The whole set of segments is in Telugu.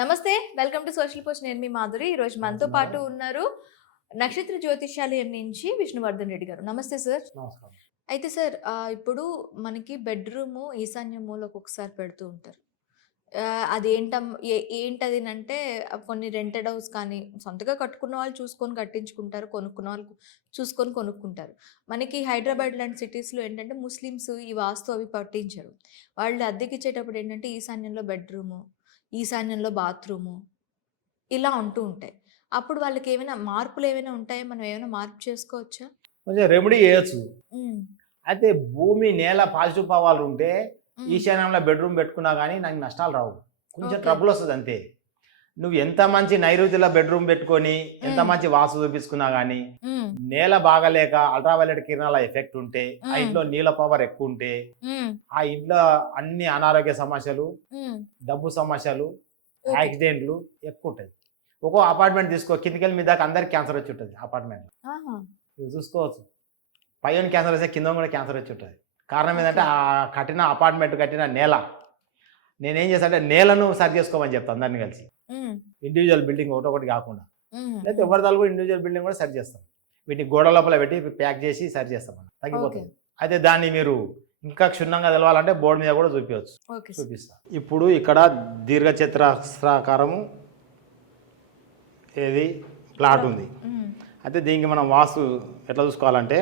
నమస్తే. Welcome to social post. నేను మీ మాధురి. ఈరోజు మనతో పాటు ఉన్నారు నక్షత్ర జ్యోతిష్యాలయం నుంచి విష్ణువర్ధన్ రెడ్డి గారు. నమస్తే సార్. నమస్కారం. అయితే సార్ ఇప్పుడు మనకి బెడ్‌రూము ఈశాన్య మూల ఒక్కొక్కసారి పెడుతూ ఉంటారు. ఏంటదినంటే కొన్ని రెంటెడ్ హౌస్ కానీ, సొంతగా కట్టుకున్న వాళ్ళు చూసుకొని కట్టించుకుంటారు. కొనుక్కున్న వాళ్ళు చూసుకొని కొనుక్కుంటారు. మనకి హైదరాబాద్ లాంటి సిటీస్‌లో ఏంటంటే ముస్లిమ్స్ ఈ వాస్తు అవి పట్టించరు. వాళ్ళు అద్దెకిచ్చేటప్పుడు ఏంటంటే ఈశాన్యంలో బెడ్‌రూము, ఈశాన్యంలో బాత్రూము ఇలా ఉంటూ ఉంటాయి. అప్పుడు వాళ్ళకేమైనా మార్పులేమైనా ఉంటాయా? మనం ఏమైనా మార్పు చేసుకోవచ్చా? కొంచెం రెమెడీ చేయొచ్చు. హ్మ్. అయితే భూమి, నేల పాజిటివ్ భావాలు ఉంటే హ్మ్. ఈశాన్యంలో బెడ్‌రూమ్ పెట్టుకున్నా గానీ నాకు నష్టాలు రావు. కొంచెం ఓకే. ట్రబుల్ వస్తది అంతే. నువ్వు ఎంత మంచి నైరుతిలో బెడ్‌రూమ్ పెట్టుకొని, ఎంత హ్మ్. మంచి వాస్తు చూపించుకున్నా గానీ, హ్మ్. నేల బాగాలేక అల్ట్రావైలెట్ కిరణాల ఎఫెక్ట్ ఉంటే, ఆ హ్మ్. ఇంట్లో నీళ్ళ పవర్ ఎక్కువుంటే, హ్మ్. ఆ ఇంట్లో అన్ని అనారోగ్య సమస్యలు, హ్మ్. డబ్బు సమస్యలు, ఓకే. యాక్సిడెంట్లు ఎక్కువుంటాయి. ఒక్కో అపార్ట్మెంట్ తీసుకో కిందకెళ్ళి మీద దాకా అందరికి క్యాన్సర్ వచ్చి ఉంటది అపార్ట్మెంట్‌లో. ఆహా! నువ్వు చూసుకోవచ్చు. పైన క్యాన్సర్ వస్తే కింద కూడా క్యాన్సర్ వచ్చి ఉంటుంది. కారణం ఓకే. ఏంటంటే కట్టిన అపార్ట్మెంట్ కట్టిన నేల. నేనేం చేస్తానంటే నేలను సరి చేసుకోమని చెప్తా అందరిని కలిసి. హ్మ్. ఇండివిజువల్ బిల్డింగ్ ఒకటొకటి కాకుండా. హ్మ్. లేకపోతే హ్మ్. ఎవరి కూడా ఇండివిజువల్ బిల్డింగ్ కూడా సరి చేస్తాం. వీటిని గోడ లోపల పెట్టి ప్యాక్ చేసి సరి చేస్తాం మనం. ఓకే. తగ్గిపోతుంది. అయితే దాన్ని మీరు ఇంకా క్షుణ్ణంగా తెలవాలంటే బోర్డు మీద కూడా చూపించవచ్చు. Okay sir. చూపిస్తా. ఇప్పుడు ఇక్కడ దీర్ఘచతురస్రాకారము ఏది ప్లాట్ ఉంది. హ్మ్. అయితే దీనికి మనం వాస్తు ఎట్లా చూసుకోవాలంటే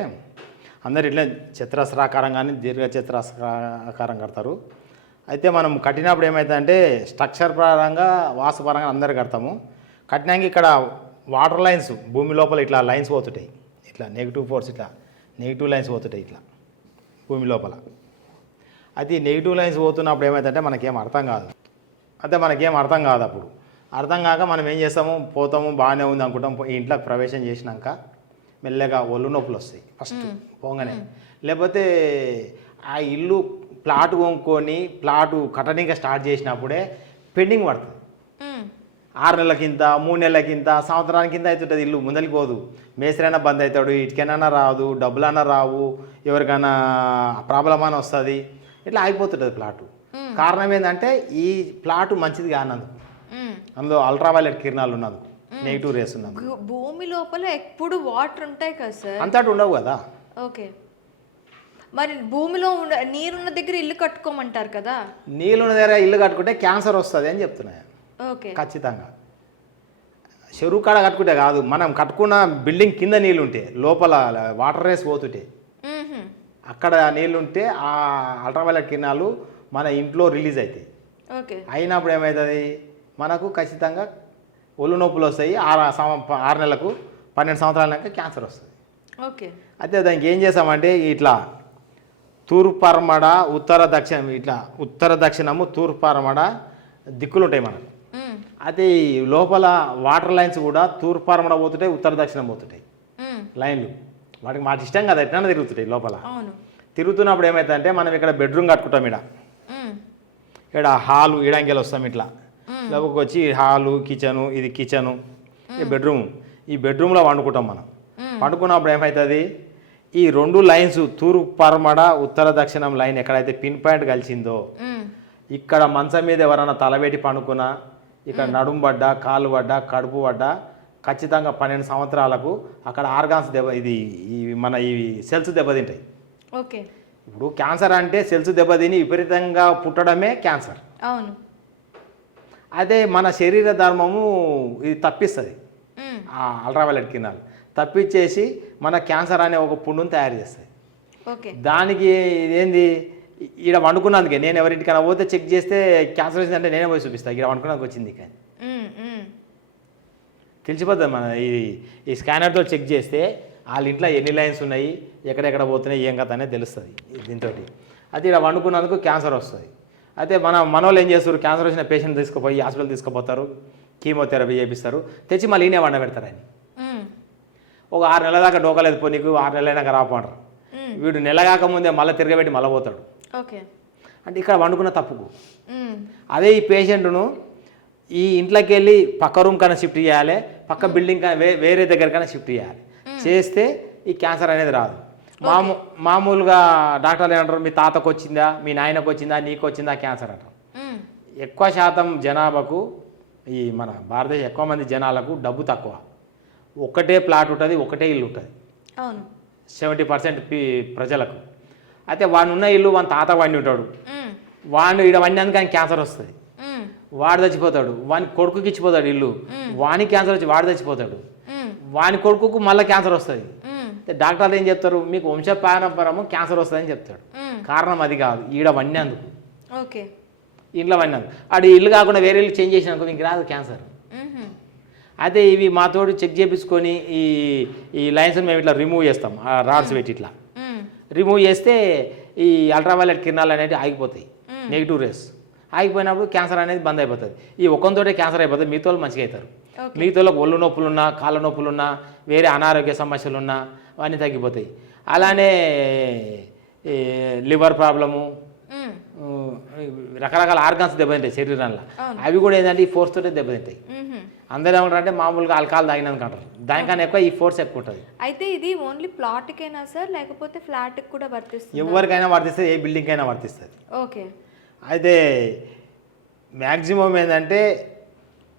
అందరు ఇట్లా చతురస్రాకారం కానీ దీర్ఘచతురస్రాకారం కడతారు. అయితే మనం కట్టినప్పుడు ఏమవుతుందంటే స్ట్రక్చర్ పరంగా వాస్తు పరంగా అందరు కడతాము. కట్టినాక ఇక్కడ వాటర్ లైన్స్ భూమి లోపల ఇట్లా లైన్స్ పోతుంటాయి. ఇట్లా నెగిటివ్ ఫోర్స్ ఇట్లా నెగిటివ్ లైన్స్ పోతుంటాయి ఇట్లా భూమి లోపల. అయితే ఈ నెగిటివ్ లైన్స్ పోతున్నప్పుడు ఏమవుతుందంటే మనకేం అర్థం కాదు. అప్పుడు అర్థం కాక మనం ఏం చేస్తాము, పోతాము బాగానే ఉంది అనుకుంటాం. ఈ ఇంట్లోకి ప్రవేశం చేసినాక మెల్లగా ఒళ్ళు నొప్పులు వస్తాయి ఫస్ట్ పోగానే. లేకపోతే ఆ ఇల్లు ప్లాట్ కొనుక్కొని ప్లాటు కట్టడానికి స్టార్ట్ చేసినప్పుడే పెండింగ్ పడుతుంది. హ్మ్. 6 నెలల కింద, 3 నెలల కింద, సంవత్సరానికి కింద అవుతుంటుంది ఇల్లు ముందరికి పోదు. మేస్త్రైనా బంద్ అవుతాడు, ఇటుకైనా రాదు, డబ్బులన్నా రావు, ఎవరికైనా ప్రాబ్లం అని వస్తుంది. ఇట్లా ఆగిపోతుంటుంది ప్లాటు. హ్మ్. కారణం ఏంటంటే ఈ ప్లాటు మంచిది కానందుకు. హ్మ్. అందులో అల్ట్రావైలెట్ కిరణాలు ఉన్నందుకు, నెగిటివ్ రేస్ ఉన్నందుకు. భూమి లోపల ఎప్పుడు వాటర్ ఉంటాయి కదా సార్? అంతటి ఉండవు కదా. ఓకే. మరి భూమిలో నీరున్న దగ్గర ఇల్లు కట్టుకోమంటారు కదా? నీళ్ళున్న దగ్గర ఇల్లు కట్టుకుంటే క్యాన్సర్ వస్తుంది అని చెప్తున్నాయి ఓకే. ఖచ్చితంగా. చెరువు కాడ కట్టుకుంటే కాదు, మనం కట్టుకున్న బిల్డింగ్ కింద నీళ్ళు ఉంటే లోపల వాటర్ రేస్ పోతుంటే హుహు. అక్కడ నీళ్ళుంటే ఆ అల్ట్రావైలెట్ కిరణాలు మన ఇంట్లో రిలీజ్ అవుతాయి. ఓకే. అయినప్పుడు ఏమవుతుంది, మనకు ఖచ్చితంగా ఒళ్ళు నొప్పులు వస్తాయి. 6 నెలలకు 12 సంవత్సరాలక క్యాన్సర్ వస్తుంది. ఓకే. అయితే దానికి ఏం చేస్తామంటే ఇట్లా తూర్పు పరమడ ఉత్తర దక్షిణం, ఇట్లా ఉత్తర దక్షిణము తూర్పు పరమడ దిక్కులు ఉంటాయి మనకు. హ్మ్. అయితే ఈ లోపల వాటర్ లైన్స్ కూడా తూర్పు పరమడ పోతుంటాయి, ఉత్తర దక్షిణం పోతుంటాయి హ్మ్. లైన్లు. వాటికి మాట ఇష్టం కదా, ఎట్లా తిరుగుతుంటాయి లోపల. అవును. తిరుగుతున్నప్పుడు ఏమవుతుందంటే మనం ఇక్కడ బెడ్రూమ్ కట్టుకుంటాం. హ్మ్. ఇక్కడ హాలు ఈడంకెళ్ళి వస్తాం ఇట్లా. హ్మ్. లోపలికి వచ్చి హాలు, కిచెను, ఇది కిచెను, ఈ బెడ్రూమ్. ఈ బెడ్రూమ్లో వండుకుంటాం మనం. వండుకున్నప్పుడు ఏమవుతుంది, ఈ 2 లైన్స్ తూర్పు పరమడ ఉత్తర దక్షిణం లైన్ ఎక్కడైతే పిన్ పాయింట్ కలిసిందో హ్మ్. ఇక్కడ ఇక్కడ మంచం మీద ఎవరైనా తలబెట్టి పండుకున్నా, ఇక్కడ నడుము పడ్డా, కాళ్ళు పడ్డా, కడుపు పడ్డా ఖచ్చితంగా 12 సంవత్సరాలకు అక్కడ ఆర్గాన్స్ మన ఈ సెల్స్ దెబ్బతింటాయి. ఓకే. ఇప్పుడు క్యాన్సర్ అంటే సెల్స్ దెబ్బతిని విపరీతంగా పుట్టడమే క్యాన్సర్. అవును. అదే మన శరీర ధర్మము ఇది తప్పిస్తుంది. హ్మ్. ఆ అల్ట్రావైలెట్ కిరణాలు తప్పించేసి మన క్యాన్సర్ అనే ఒక పుండును తయారు చేస్తాయి. ఓకే. దానికి ఇదేంది, ఈడ వండుకున్నందుకే నేను ఎవరింటికైనా పోతే చెక్ చేస్తే క్యాన్సర్ వచ్చిందంటే నేనే పోయి చూపిస్తాను ఇక్కడ వండుకున్నందుకు వచ్చింది కానీ హ్మ్. హ్మ్. తెలిసిపోతుంది. మన ఈ స్కానర్తో చెక్ చేస్తే వాళ్ళ ఇంట్లో ఎన్ని లైన్స్ ఉన్నాయి, ఎక్కడెక్కడ పోతున్నాయి, ఏం కథ అనేది తెలుస్తుంది దీంతో. అయితే ఇక్కడ వండుకున్నందుకు క్యాన్సర్ వస్తుంది. అయితే మనోళ్ళు ఏం చేస్తారు, క్యాన్సర్ వచ్చిన పేషెంట్ తీసుకుపోయి హాస్పిటల్ తీసుకుపోతారు, కీమోథెరపీ చేపిస్తారు, తెచ్చి మళ్ళీ ఈయనే వండబెడతారని. హ్మ్. ఒక 6 నెలల దాకా డోకలేదు పో, నీకు 6 నెలలైనాక రాపంటారు. హ్మ్. వీడు నెల కాకముందే మళ్ళీ తిరగబెట్టి మళ్ళీ పోతాడు. ఓకే. అంటే ఇక్కడ వండుకున్న తప్పుకు. హ్మ్. అదే ఈ పేషెంట్ను ఈ ఇంట్లోకి వెళ్ళి పక్క రూమ్ కన్నా షిఫ్ట్ చేయాలి, పక్క బిల్డింగ్ వేరే దగ్గరకైనా షిఫ్ట్ చేయాలి. చేస్తే ఈ క్యాన్సర్ అనేది రాదు. మామూలుగా డాక్టర్లు ఏమంటారు, మీ తాతకు వచ్చిందా, మీ నాయనకు వచ్చిందా, నీకు వచ్చిందా క్యాన్సర్ అంటారు. హ్మ్. ఎక్కువ శాతం జనాభాకు ఈ మన భారతదేశం ఎక్కువ మంది జనాలకు డబ్బు తక్కువ, ఒకటే ప్లాట్ ఉంటుంది, ఒకటే ఇల్లు ఉంటుంది అవును 70% ప్రజలకు. అయితే వాడు ఉన్న ఇల్లు వాని తాత వండి ఉంటాడు, మ్మ్. వాడు ఇక్కడ వండినందుకు ఆయన క్యాన్సర్ వస్తుంది, మ్మ్. వాడు చచ్చిపోతాడు, వాని కొడుకుకి ఇచ్చిపోతాడు ఇల్లు, వానికి క్యాన్సర్ వచ్చి వాడు చచ్చిపోతాడు, మ్మ్. వాని కొడుకుకు మళ్ళీ క్యాన్సర్ వస్తుంది. మ్మ్. డాక్టర్లు ఏం చెప్తారు, మీకు వంశపారంపరము క్యాన్సర్ వస్తుందని చెప్తాడు. మ్మ్. కారణం అది కాదు, ఈడ వండినందుకు, ఓకే ఇంట్లో వండినందుకు. ఆడు ఇల్లు కాకుండా వేరే ఇల్లు చేంజ్ చేసినందుకు ఇంక రాదు క్యాన్సర్. మ్మ్. అయితే ఇవి మాతోడు చెక్ చేయించుకొని ఈ లైన్స్ మేము ఇట్లా రిమూవ్ చేస్తాం, ఆ రాడ్స్ పెట్టి ఇట్లా మ్మ్. రిమూవ్ చేస్తే ఈ అల్ట్రావైలెట్ కిరణాలు అనేవి ఆగిపోతాయి, నెగిటివ్ రేస్ ఆగిపోయినప్పుడు క్యాన్సర్ అనేది బంద్ అయిపోతుంది. ఈ ఒక్కంతోటే క్యాన్సర్ అయిపోతుంది, మిగతా వాళ్ళు మంచిగా అవుతారు. మిగతా వాళ్ళకి ఒళ్ళు నొప్పులున్నా, కాళ్ళ నొప్పులున్నా, వేరే అనారోగ్య సమస్యలున్నా అవన్నీ తగ్గిపోతాయి. అలానే లివర్ ప్రాబ్లము, మ్మ్. రకరకాల ఆర్గాన్స్ దెబ్బతింటాయి శరీరంలో, అవి కూడా ఏంటంటే ఈ ఫోర్స్ తోటే దెబ్బతింటాయి. మ్మ్. అందరూ ఏమంటారంటే మామూలుగా ఆల్కహాల్ తాగినందుకు అంటారు, దానికన్నా ఎక్కువ ఈ ఫోర్స్ ఎక్కువ ఉంటుంది. అయితే ఇది ఓన్లీ ప్లాట్కేనా సార్ లేకపోతే ఫ్లాట్కి కూడా వర్తిస్తుంది? ఎవరికైనా వర్తిస్తుంది, ఏ బిల్డింగ్ అయినా వర్తిస్తుంది. ఓకే అయితే మ్యాక్సిమం ఏంటంటే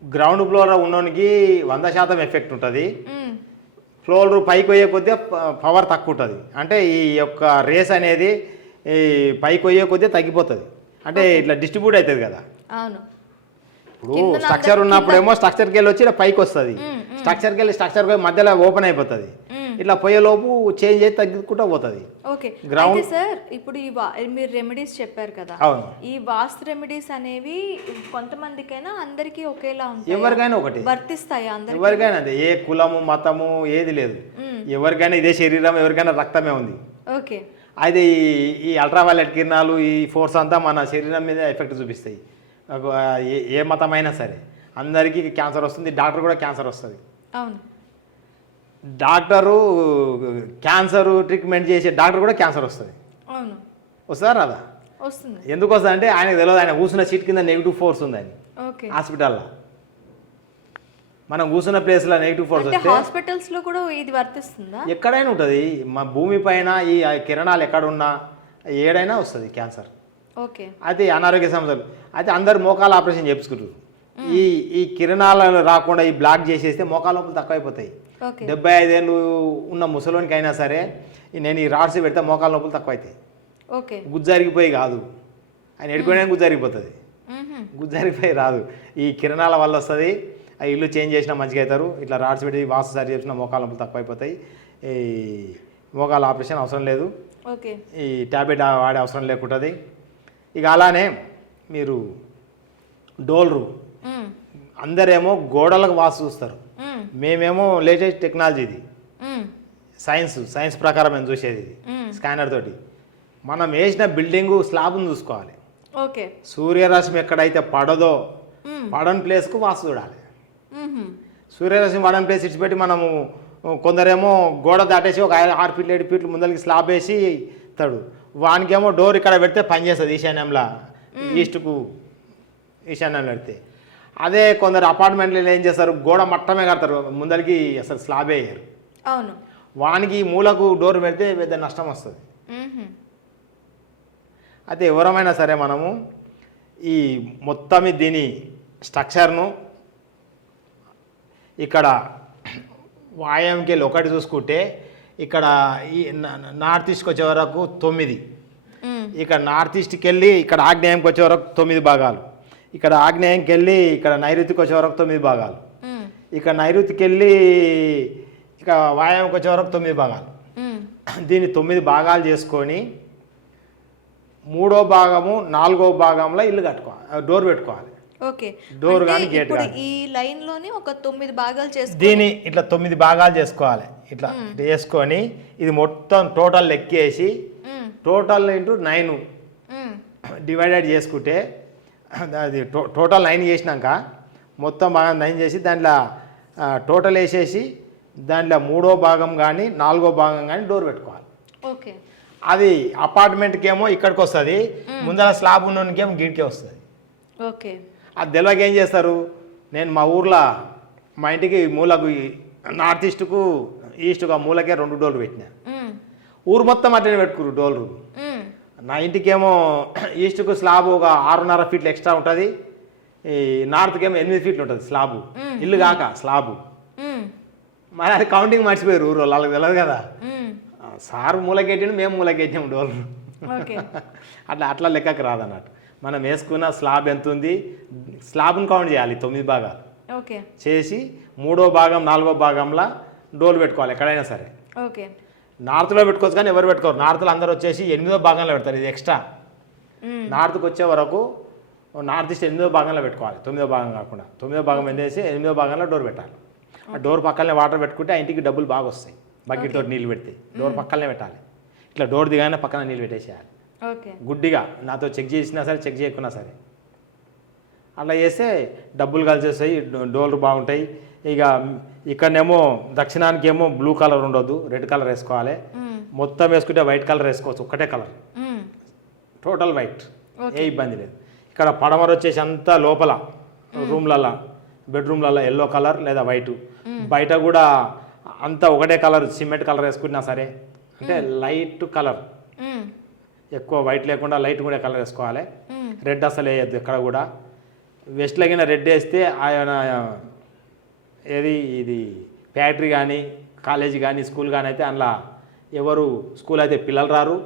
గ్రౌండ్ ఫ్లోర్ ఉన్నోనికి 100% ఎఫెక్ట్ ఉంటుంది, మ్మ్. ఫ్లోర్ పైకి పోయే కొద్దీ పవర్ తక్కువ ఉంటుంది. అంటే ఈ యొక్క రేస్ అనేది ఈ పైకి పోయే కొద్దీ తగ్గిపోతుంది, అంటే ఇట్లా డిస్ట్రిబ్యూట్ అవుతుంది కదా. అవును ఇప్పుడు స్ట్రక్చర్ ఉన్నప్పుడేమో స్ట్రక్చర్కి వెళ్ళి వచ్చి ఇలా పైకి వస్తుంది, స్ట్రక్చర్కి వెళ్ళి స్ట్రక్చర్ మధ్యలో ఓపెన్ అయిపోతుంది, ఇట్లా పోయేలోపు చేంజ్ అయితే తగ్గుకుంటూ పోతుంది. ఓకే అయితే సార్ ఇప్పుడు మీరు రెమెడీస్ చెప్పారు కదా, అవును, ఈ వాస్తు రెమెడీస్ అనేవి కొంతమందికైనా అందరికీ ఒకేలా ఉంటాయి, ఎవరికైనా ఒకటి వర్తిస్తాయి అందరికి? ఎవరికైనా అంతే, ఏ కులము మతము ఏది లేదు, ఎవరికైనా ఇదే శరీరం, ఎవరికైనా రక్తమే ఉంది. ఓకే అయితే ఈ అల్ట్రావైలెట్ కిరణాలు ఈ ఫోర్స్ అంతా మన శరీరం మీద ఎఫెక్ట్ చూపిస్తాయి. ఏ మతమైనా సరే అందరికీ క్యాన్సర్ వస్తుంది, డాక్టర్ కూడా క్యాన్సర్ వస్తుంది. అవును డాక్టరు క్యాన్సర్ ట్రీట్మెంట్ చేసే డాక్టర్ కూడా క్యాన్సర్ వస్తుంది. అవును వస్తుందా రాదా? వస్తుంది. ఎందుకు వస్తుంది అంటే ఆయనకు తెలియదు, ఆయన కూర్చున్న సీట్ కింద నెగిటివ్ ఫోర్స్ ఉందని. ఓకే హాస్పిటల్లో మనం కూర్చున్న ప్లేస్లో నెగిటివ్ ఫోర్స్ అంటే వస్తే హాస్పిటల్స్ లో కూడా ఇది వర్తిస్తుందా? ఎక్కడైనా ఉంటుంది, మా భూమి పైన ఈ కిరణాలు ఎక్కడున్నా ఏడైనా వస్తుంది క్యాన్సర్. ఓకే అయితే అనారోగ్య సమస్యలు, అయితే అందరు మోకాలు ఆపరేషన్ చేయించుకుంటారు. ఈ కిరణాలను రాకుండా ఈ బ్లాక్ చేసేస్తే మోకాల నొప్పులు తక్కువైపోతాయి. ఓకే 75 ఏళ్ళు ఉన్న ముసలోనికి అయినా సరే నేను ఈ రాడ్స్ పెడితే మోకాల నొప్పులు తక్కువ అవుతాయి. ఓకే గుజ్జరిగిపోయి కాదు, ఆయన ఎడుకోవడానికి గుజ్జరిగిపోతుంది, గుజ్జరిగిపోయి రాదు, ఈ కిరణాల వల్ల వస్తుంది. ఆ ఇల్లు చేంజ్ చేసినా మంచిగా అవుతారు, ఇట్లా రాడ్స్ పెట్టి వాస్తు సరి చేసినా మోకాల నొప్పులు తక్కువైపోతాయి. ఈ మోకాల ఆపరేషన్ అవసరం లేదు, ఓకే ఈ ట్యాబ్లెట్ వాడే అవసరం లేకుంటుంది. ఇక అలానే మీరు డోల్రు, అందరేమో గోడలకు వాస్తు చూస్తారు, మేమేమో లేటెస్ట్ టెక్నాలజీ, ఇది సైన్స్ ప్రకారం మేము చూసేది, ఇది స్కానర్ తోటి మనం వేసిన బిల్డింగు స్లాబ్ను చూసుకోవాలి. ఓకే సూర్యరశ్మి ఎక్కడైతే పడదో పడని ప్లేస్కు వాస్తు చూడాలి. సూర్యరశ్మి పడని ప్లేస్ ఇచ్చిపెట్టి మనము కొందరేమో గోడ దాటేసి ఒక 6 ఫీట్లు 7 ఫీట్లు ముందరికి స్లాబ్ వేసి ఇస్తాడు, వానికేమో డోర్ ఇక్కడ పెడితే పనిచేస్తుంది ఈశాన్యంలో, ఈస్ట్కు ఈశాన్యంలో పెడితే. అదే కొందరు అపార్ట్మెంట్లో ఏం చేస్తారు, గోడ మట్టమే కడతారు, ముందరికి అసలు స్లాబే వేయరు. అవును వానికి మూలకు డోర్ పెడితే పెద్ద నష్టం వస్తుంది. అయితే ఎవరమైనా సరే మనము ఈ మొత్తం దీని స్ట్రక్చర్ను ఇక్కడ వాయంకి వెళ్ళి ఒకటి చూసుకుంటే ఇక్కడ ఈ నార్త్ ఈస్ట్కి వచ్చే వరకు 9, ఇక్కడ నార్త్ ఈస్ట్కి వెళ్ళి ఇక్కడ ఆగ్నేయంకి వచ్చే వరకు 9 భాగాలు, ఇక్కడ ఆగ్నేయంకి వెళ్ళి ఇక్కడ నైరుతికి వచ్చే వరకు 9 భాగాలు, ఇక్కడ నైరుతికి వెళ్ళి ఇక వాయంకి వచ్చే వరకు 9 భాగాలు. దీన్ని 9 భాగాలు చేసుకొని 3వ భాగము 4వ భాగంలో ఇల్లు కట్టుకోవాలి, డోర్ పెట్టుకోవాలి. ఓకే డోర్ కానీ గేట్ ఇప్పుడు కానీ ఈ లైన్ లోని ఒక 9 భాగాలు చేసుకొని దీన్ని ఇట్లా 9 భాగాలు చేసుకోవాలి. ఇట్లా చేసుకొని ఇది మొత్తం టోటల్ లెక్కేసి టోటల్ ఇంటూ 9 డివైడెడ్ చేసుకుంటే అది టోటల్ 9 చేసినాక మొత్తం భాగం 9 చేసి దాంట్లో టోటల్ వేసేసి దాంట్లో 3వ భాగం కానీ 4వ భాగం కానీ డోర్ పెట్టుకోవాలి. ఓకే అది అపార్ట్మెంట్కి ఏమో ఇక్కడికి వస్తుంది, ముందర స్లాబ్ ఉన్నోనికేమో గీడికే వస్తుంది. ఓకే అది తెలియక ఏం చేస్తారు, నేను మా ఊర్లో మా ఇంటికి మూలకు నార్త్ ఈస్ట్కు ఈస్ట్కు ఆ మూలకే 2 డోర్లు పెట్టినా, ఊరు మొత్తం అట్లనే పెట్టుకురు డోర్లు. నా ఇంటికేమో ఈస్ట్కు స్లాబ్ ఒక 6.5 ఫీట్లు ఎక్స్ట్రా ఉంటుంది, ఈ నార్త్కి ఏమో 8 ఫీట్లు ఉంటుంది స్లాబు, ఇల్లు కాక స్లాబు. మ్మ్. మరి అది కౌంటింగ్ మర్చిపోయారు ఊరు వాళ్ళకి తెలియదు కదా. మ్మ్. సారు మూలకెట్టిండు, మేము మూలకెట్టాము డోర్లు. ఓకే. అట్లా లెక్కకు రాదన్నట్టు. మనం వేసుకున్న స్లాబ్ ఎంత ఉంది, స్లాబ్ని కౌంట్ చేయాలి 9 భాగాలు ఓకే. చేసి 3వ భాగం 4వ భాగంలో డోర్లు పెట్టుకోవాలి ఎక్కడైనా సరే. ఓకే. నార్త్లో పెట్టుకోవచ్చు కానీ ఎవరు పెట్టుకోరు. నార్త్లో అందరూ వచ్చేసి 8వ భాగంలో పెడతారు, ఇది ఎక్స్ట్రా. నార్త్కి వచ్చే వరకు నార్త్ ఈస్ట్ 8వ భాగంలో పెట్టుకోవాలి, 9వ భాగం కాకుండా. 9వ భాగం ఎందేసి 8వ భాగంలో డోర్ పెట్టాలి. ఆ డోర్ పక్కనే వాటర్ పెట్టుకుంటే ఆ ఇంటికి డబ్బులు బాగా వస్తాయి. బకెట్ తోటి నీళ్ళు పెడితే డోర్ పక్కనే పెట్టాలి. ఇట్లా డోర్ దిగానే పక్కన నీళ్ళు పెట్టేసేయాలి. ఓకే. గుడ్డిగా నాతో చెక్ చేసినా సరే చెక్ చేయకున్నా సరే అలా చేస్తే డబ్బులు కలిసేస్తాయి, డోర్లు బాగుంటాయి. ఇక ఇక్కడనేమో దక్షిణానికి ఏమో బ్లూ కలర్ ఉండొద్దు, రెడ్ కలర్ వేసుకోవాలి. మొత్తం వేసుకుంటే వైట్ కలర్ వేసుకోవచ్చు, ఒక్కటే కలర్, టోటల్ వైట్, ఏ ఇబ్బంది లేదు. ఇక్కడ పడమర వచ్చేసి అంతా లోపల రూమ్లల్లో బెడ్రూమ్లలో ఎల్లో కలర్ లేదా వైటు, బయట కూడా అంతా ఒకటే కలర్ సిమెంట్ కలర్ వేసుకున్నా సరే, అంటే లైట్ కలర్, ఎక్కువ వైట్ లేకుండా లైట్ కూడా కలర్ వేసుకోవాలి. రెడ్ అసలు వేయద్దు ఎక్కడ కూడా. వెస్ట్లో కింద రెడ్ వేస్తే ఆయన ఏది ఇది ఫ్యాక్టరీ కానీ కాలేజీ కానీ స్కూల్ కానీ అయితే అందులో ఎవరు స్కూల్ అయితే పిల్లలు రారు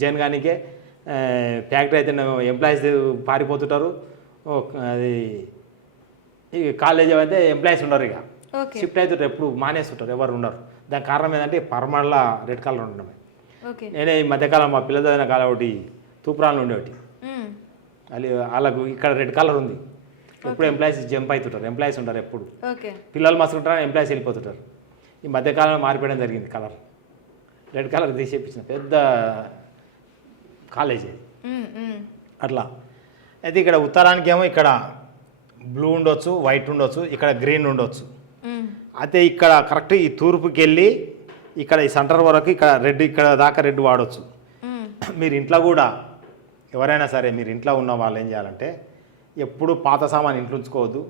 జైన్ కానీకే, ఫ్యాక్టరీ అయితే ఎంప్లాయీస్ పారిపోతుంటారు, అది ఈ కాలేజీ అయితే ఎంప్లాయీస్ ఉండరు, ఇక షిఫ్ట్ అవుతుంటారు, ఎప్పుడు మానేస్తుంటారు, ఎవరు ఉండరు. దానికి కారణం ఏంటంటే పర్మనెంట్లా రెడ్ కలర్ ఉండడమే. నేనే ఈ మధ్యకాలం మా పిల్లలు చదివిన కాలం ఒకటి తూప్రాన్లు ఉండేవి, అది వాళ్ళకు ఇక్కడ రెడ్ కలర్ ఉంది. ఎప్పుడు ఎంప్లాయీస్ జంప్ అవుతుంటారు, ఎంప్లాయీస్ ఉంటారు ఎప్పుడు, పిల్లలు మస్తుంటారు, ఎంప్లాయీస్ వెళ్ళిపోతుంటారు. ఈ మధ్యకాలంలో మారిపోవడం జరిగింది, కలర్ రెడ్ కలర్ తీసేపించిన పెద్ద కాలేజీ అట్లా. అయితే ఇక్కడ ఉత్తరానికి ఏమో ఇక్కడ బ్లూ ఉండొచ్చు, వైట్ ఉండొచ్చు, ఇక్కడ గ్రీన్ ఉండొచ్చు. అయితే ఇక్కడ కరెక్ట్ ఈ తూర్పుకి వెళ్ళి ఇక్కడ ఈ సెంటర్ వరకు ఇక్కడ రెడ్, ఇక్కడ దాకా రెడ్ వాడవచ్చు. మీరు ఇంట్లో కూడా ఎవరైనా సరే మీరు ఇంట్లో ఉన్న వాళ్ళు ఏం చేయాలంటే ఎప్పుడు పాత సామాన్ ఇంట్లో ఉంచుకోవద్దు,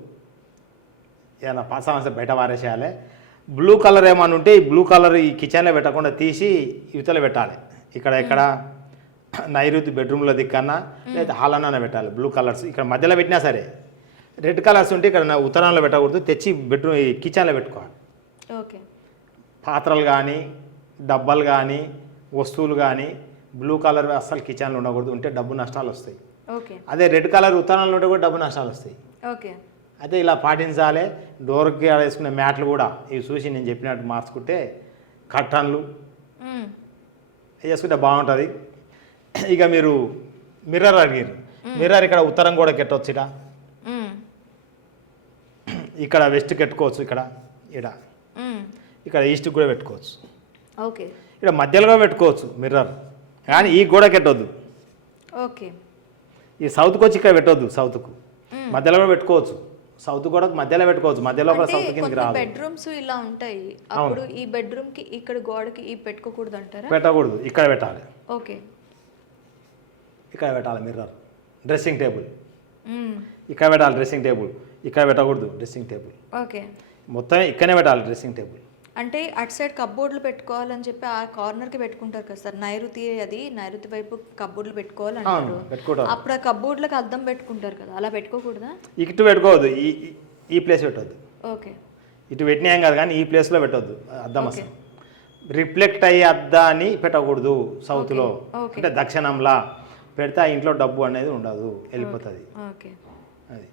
ఏదైనా పాత సామాన్ బయట వారేసేయాలి. బ్లూ కలర్ ఏమైనా ఉంటే ఈ బ్లూ కలర్ ఈ కిచెన్లో పెట్టకుండా తీసి యువతలో పెట్టాలి. ఇక్కడ నైరుతి బెడ్రూమ్లో దిక్కన్నా లేదా హాల్ అన్న పెట్టాలి బ్లూ కలర్స్. ఇక్కడ మధ్యలో పెట్టినా సరే రెడ్ కలర్స్ ఉంటే ఇక్కడ ఉత్తరాంలో పెట్టకూడదు, తెచ్చి బెడ్రూమ్ ఈ కిచెన్లో పెట్టుకోవాలి. ఓకే. పాత్రలు కానీ డబ్బాలు కానీ వస్తువులు కానీ బ్లూ కలర్ అస్సలు కిచెన్లో ఉండకూడదు, ఉంటే డబ్బు నష్టాలు వస్తాయి. అదే రెడ్ కలర్ ఉత్తరాంలో ఉంటే కూడా డబ్బు నష్టాలు వస్తాయి. అయితే ఇలా పాటించాలి. డోర్కి వేసుకునే మ్యాట్లు కూడా ఇవి చూసి నేను చెప్పినట్టు మార్చుకుంటే కర్టన్లు వేసుకుంటే బాగుంటుంది. ఇక మీరు మిర్రర్ అడిగారు, మిర్రర్ ఇక్కడ ఉత్తరం కూడా కెట్టవచ్చు, ఇక్కడ వెస్ట్ పెట్టుకోవచ్చు, ఇక్కడ ఈస్ట్ కూడా పెట్టుకోవచ్చు, ఇక్కడ మధ్యలో పెట్టుకోవచ్చు మిర్రర్, కానీ ఈ గోడ కెట్టొద్దు. ఈ సౌత్కి వచ్చి ఇక్కడ పెట్టొద్దు, సౌత్కు మధ్యలో కూడా పెట్టుకోవచ్చు, సౌత్ కూడా మధ్యలో పెట్టుకోవచ్చు, మధ్యలో సౌత్ కిందకి రాదు. బెడ్రూమ్స్ ఇలా ఉంటాయి, అప్పుడు ఈ బెడ్రూమ్ కి ఇక్కడ గోడకి ఈ పెట్టుకోకూడదు అంటారా? పెట్టకూడదు, ఇక్కడ పెట్టాలి. ఓకే. ఇక్కడ పెట్టాలి మిర్రర్. డ్రెస్సింగ్ టేబుల్ ఇక్కడ పెట్టాలి, డ్రెస్సింగ్ టేబుల్ ఇక్కడ పెట్టకూడదు, డ్రెస్సింగ్ టేబుల్ ఓకే మొత్తం ఇక్కడనే పెట్టాలి డ్రెస్సింగ్ టేబుల్. అంటే అటు సైడ్ కబ్బోర్డ్లు పెట్టుకోవాలని చెప్పి ఆ కార్నర్కి పెట్టుకుంటారు కదా సార్, నైరుతి వైపు కబ్బోర్డ్లు పెట్టుకోవాలంటారు, అప్పుడు ఆ కబ్బోర్డ్లకు అద్దం పెట్టుకుంటారు కదా, అలా పెట్టుకోకూడదా? ఇటు పెట్టుకోవద్దు, ఈ ప్లేస్ పెట్టవద్దు. ఓకే. ఇటు పెట్టినాం కదా కానీ ఈ ప్లేస్లో పెట్టవద్దు అద్దం. అసలు రిఫ్లెక్ట్ అయ్యే అద్దాన్ని పెట్టకూడదు సౌత్లో, అంటే దక్షిణంలా పెడితే ఆ ఇంట్లో డబ్బు అనేది ఉండదు, వెళ్ళిపోతుంది. ఓకే. అది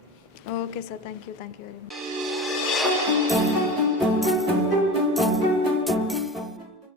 okay sir, thank you very much.